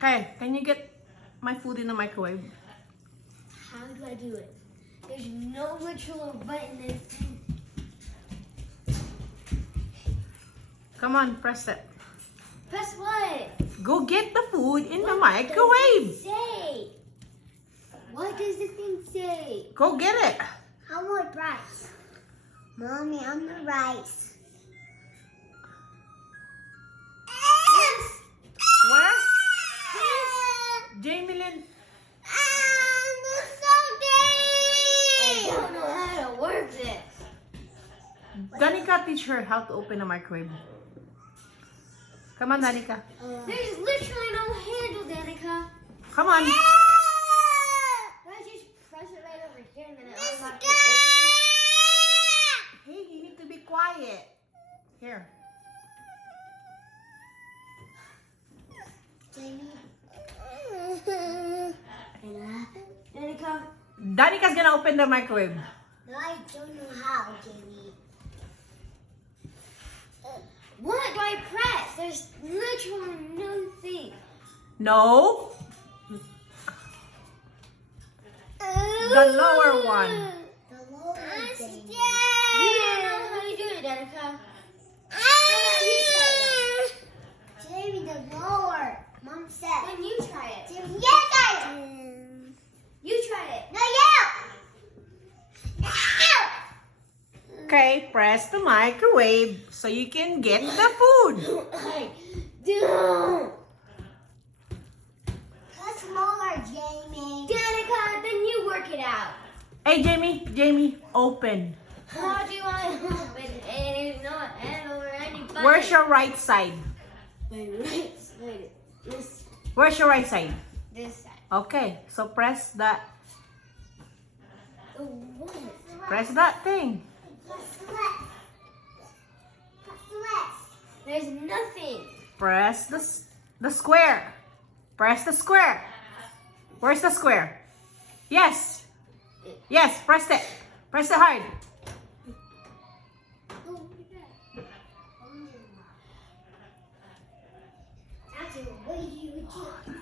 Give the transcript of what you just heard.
Okay, can you get my food in the microwave? How do I do it? There's no literal button in Come on, press it. Press what? Go get the food in the What does microwave. it say? What does the thing say? Go get it. I want rice. Mommy, I want rice. Where? Jamie Lynn. I don't know how to work this. Danica, teach her how to open a microwave. Come on, Danica. There's literally no handle, Danica. Come on. I just press it right over here and then it unlocks it Hey, you need to be quiet. Here. Danica. Danica's gonna open the microwave. No, I don't know how, Jamie. What do I press? There's literally nothing. No. The lower one. The lower thing. You don't know how to do it, Danica. How about you try it? Jamie, the lower. Mom said. Then you try it. Jamie, yes, I. You try it. No, you. Okay, press the microwave so you can get the food. I do. That's more, Jamie. Danica, then you work it out. Hey, Jamie, open. How do I open it? There's no handle or any button. Where's your right side? Wait, this Where's your right side? side. Okay, so press that. The what? Press that thing. There's nothing. Press the square. Press the square. Where's the square? Yes. Yes, press it. Press it hard. Actually, what do you do?